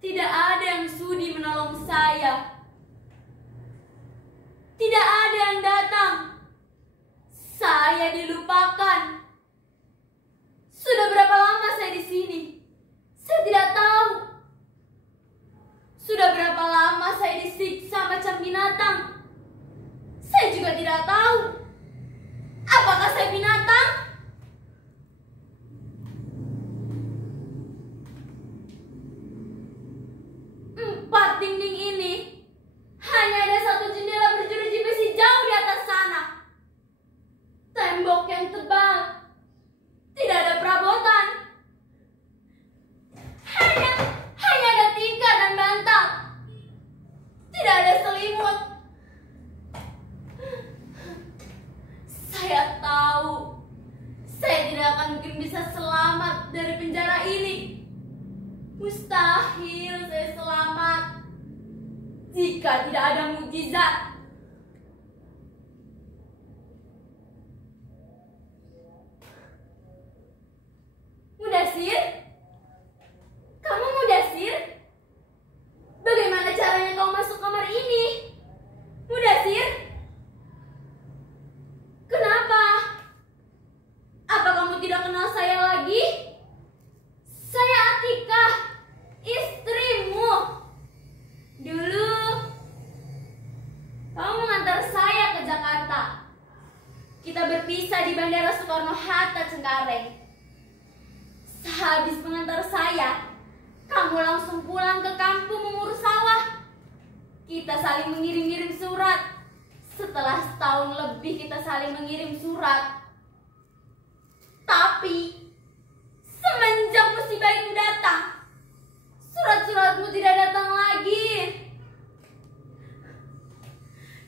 Tidak ada yang sudi menolong saya. Tidak ada yang datang. Saya dilupakan. Sudah berapa lama saya di sini? Saya tidak tahu. Sudah berapa lama saya disiksa macam binatang? Saya juga tidak tahu. Apakah saya binatang? Empat dinding ini hanya ada satu jendela berjeruji besi jauh di atas sana. Tembok yang tebal. Tidak ada perabotan. Hanya ada tikar dan bantal. Tidak ada selimut. Saya tahu saya tidak akan mungkin bisa selamat dari penjara ini. Mustahil saya selamat jika tidak ada mukjizat. Mudasir? Kamu Mudasir? Bagaimana caranya kau masuk kamar ini? Mudasir? Kenapa? Apa kamu tidak kenal saya lagi? Saya Atikah, istrimu. Dulu kamu mengantar saya ke Jakarta. Kita berpisah di Bandara Soekarno-Hatta, Cengkareng. Sehabis mengantar saya, kamu langsung pulang ke kampung mengurus sawah. Kita saling mengirim-ngirim surat. Setelah setahun lebih kita saling mengirim surat. Tapi semenjak musibah itu datang, surat-suratmu tidak datang lagi.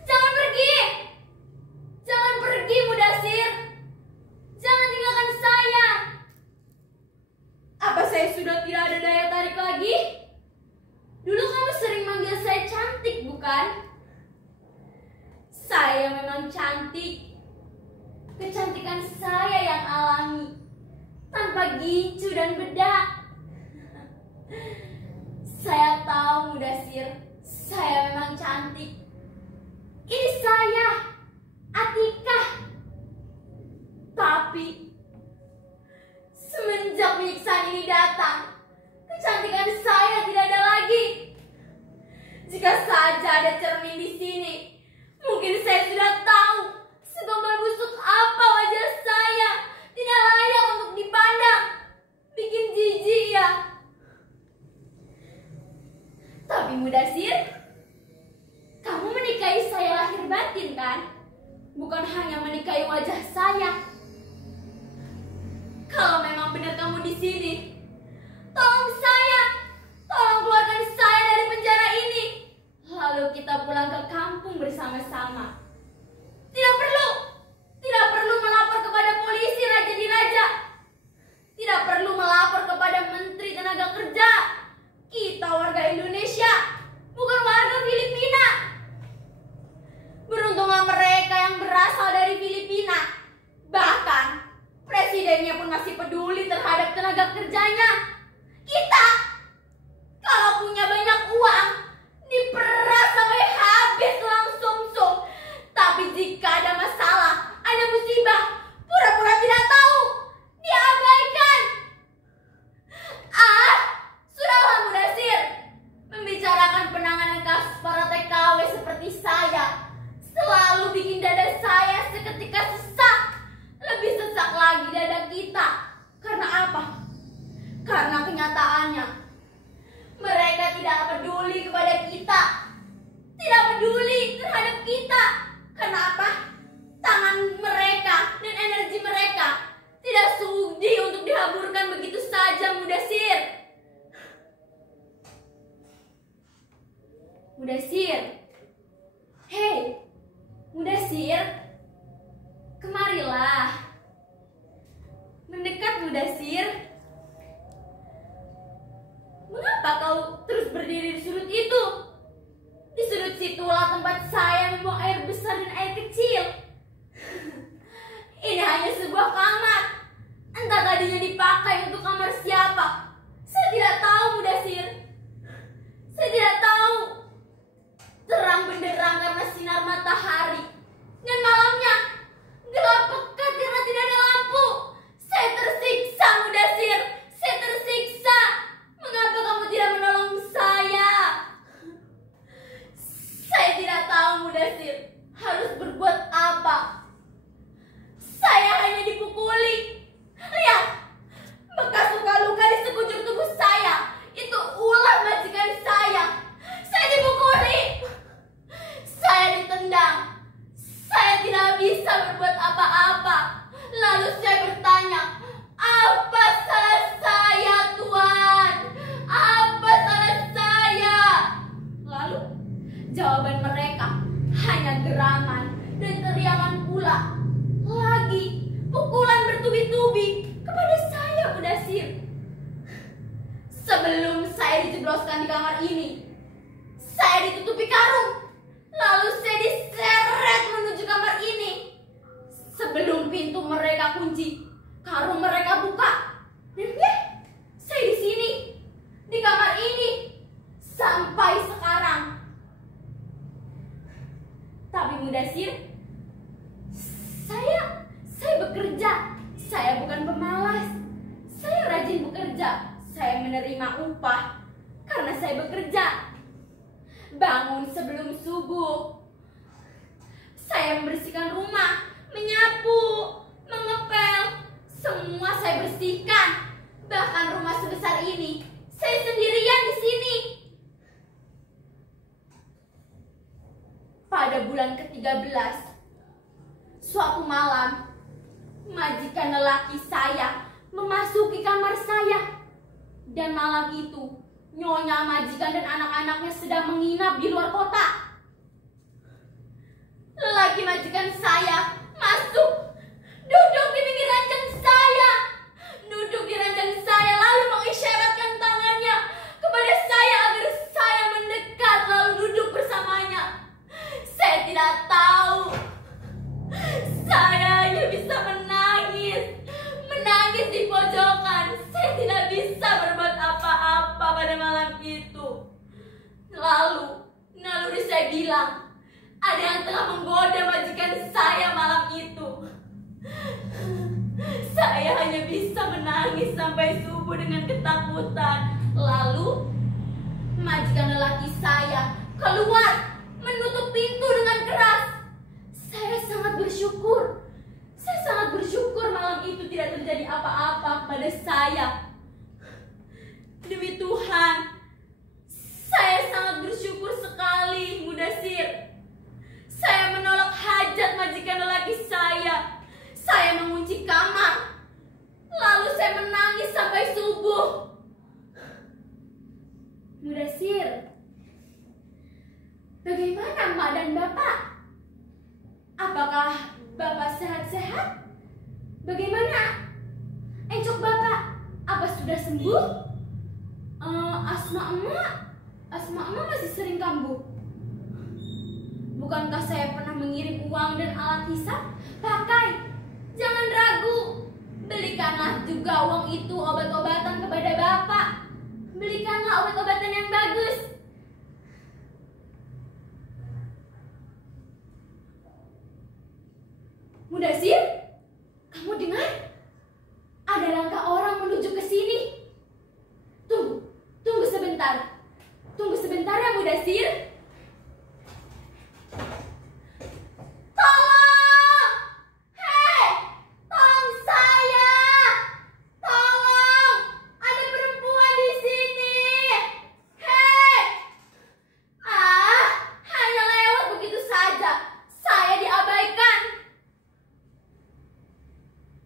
Jangan pergi. Jangan pergi, Mudasir. Jangan tinggalkan saya. Apa saya sudah tidak ada daya tarik lagi? Dulu kamu sering manggil saya cantik, bukan? Saya memang cantik. Kecantikan saya yang alami, tanpa gincu dan bedak. Saya tahu, Mudasir, saya memang cantik. Ini saya, Atikah. Tapi semenjak penyiksaan ini datang, kecantikan saya tidak ada lagi. Jika saja ada cermin di sini, mungkin saya sudah tahu segombal busuk apa wajah saya. Tidak layak untuk dipandang. Bikin jijik ya. Tapi Mudasir, kamu menikahi saya lahir batin kan? Bukan hanya menikahi wajah saya. Kalau memang benar kamu di sini, tolong keluarkan saya dari penjara ini. Lalu kita pulang ke kampung bersama-sama. Tidak perlu melapor kepada polisi Raja Diraja. Tidak perlu melapor kepada Menteri Tenaga Kerja. Kita warga Indonesia, bukan warga Filipina. Beruntunglah mereka yang berasal dari Filipina. Bahkan presidennya pun masih peduli terhadap tenaga kerjanya. Kita, kalau punya banyak uang, diperas sampai habis tulang sumsum. Tapi jika ada masalah, ada musibah, pura-pura tidak tahu, diabaikan. Sudahlah Mudasir. Membicarakan penanganan kasus para TKW seperti saya selalu bikin dada saya seketika sesak. Lebih sesak lagi dada kita. Karena apa? Karena kenyataannya mereka tidak peduli kepada kita. Tidak peduli terhadap kita. Kenapa? Tangan mereka dan energi mereka tidak sudi untuk dihaburkan begitu saja, Mudasir. Mudasir. Hei, Mudasir. Kemarilah. Mendekat, Mudasir. Mengapa kau terus berdiri di sudut itu? Di sudut situlah tempat saya membuang air besar dan air kecil. Ini hanya sebuah kamar. Entah tadinya dipakai untuk kamar siapa. Saya tidak tahu, Mudasir. Sebelum saya dijebloskan di kamar ini, saya ditutupi karung, lalu saya diseret menuju kamar ini. Sebelum pintu mereka kunci, karung mereka buka, dan saya di sini, di kamar ini, sampai sekarang. Tapi Mudasir, saya bekerja. Saya bukan pemalas. Saya rajin bekerja. Saya menerima upah karena saya bekerja. Bangun sebelum subuh. Saya membersihkan rumah, menyapu, mengepel. Semua saya bersihkan. Bahkan rumah sebesar ini, saya sendirian di sini. Pada bulan ke-13, suatu malam, majikan lelaki saya memasuki kamar saya. Dan malam itu, nyonya majikan dan anak-anaknya sedang menginap di luar kota. Lelaki majikan saya masuk, duduk di pinggir ranjang saya. Duduk di ranjang saya lalu mengisyaratkan tangannya kepada saya agar saya mendekat lalu duduk bersamanya. Saya tidak tahu. Saya hanya bisa menangis di pojokan. Saya tidak bisa berbuat apa-apa pada malam itu. Lalu naluri saya bilang, ada yang tengah menggoda majikan saya malam itu. Saya hanya bisa menangis sampai subuh dengan ketakutan. Lalu majikan lelaki saya keluar menutup pintu dengan keras. Saya sangat bersyukur. Saya sangat bersyukur malam itu tidak terjadi apa-apa kepada saya. Demi Tuhan, saya sangat bersyukur sekali, Mudasir. Saya menolak hajat majikan lelaki saya. Saya mengunci kamar. Lalu saya menangis sampai subuh. Mudasir, bagaimana Mak dan Bapak? Apakah Bapak sehat-sehat? Bagaimana encok Bapak? Apa sudah sembuh? Asma emak masih sering kambuh. Bukankah saya pernah mengirim uang dan alat hisap? Pakai, jangan ragu. Belikanlah juga uang itu obat-obatan kepada Bapak. Belikanlah obat-obatan yang bagus. Mudasir, kamu dengar? Ada langkah orang menuju ke sini. Tunggu sebentar. Tunggu sebentar ya Mudasir. Tolong! Hei, tolong saya! Tolong! Ada perempuan di sini. Hei! Hanya lewat begitu saja. Saya diabaikan.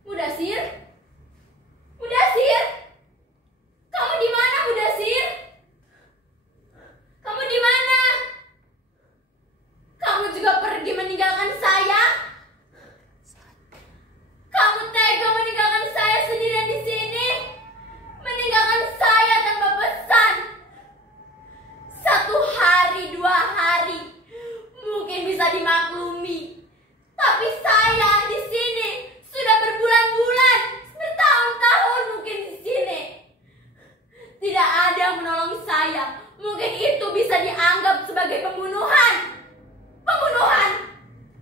Mudasir? Mudasir? Kamu di mana, Mudasir? Kamu di mana? Kamu juga pergi meninggalkan saya? Kamu tega meninggalkan saya sendirian di sini? Meninggalkan saya tanpa pesan? 1 hari, 2 hari mungkin bisa dimaklumi. Tapi saya di sini sudah berbulan-bulan, bertahun-tahun mungkin di sini. Tidak ada yang menolong saya. Mungkin itu bisa dianggap sebagai pembunuhan.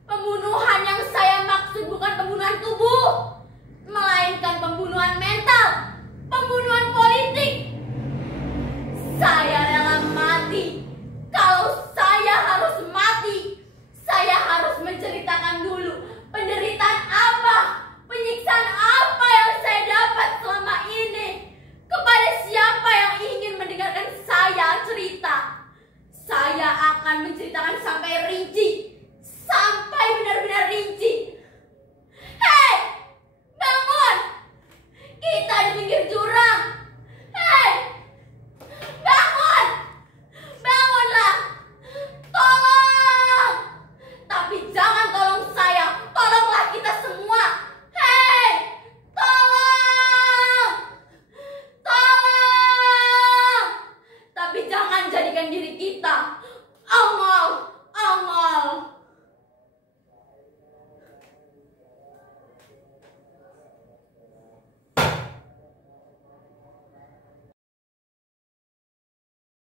Pembunuhan yang saya maksud bukan pembunuhan tubuh, melainkan pembunuhan mental, pembunuhan politik. Saya rela mati. Kalau saya harus mati, saya harus menceritakan dulu penderitaan apa, penyiksaan apa yang saya dapat selama ini. Kepada siapa yang ingin mendengarkan saya cerita, saya akan menceritakan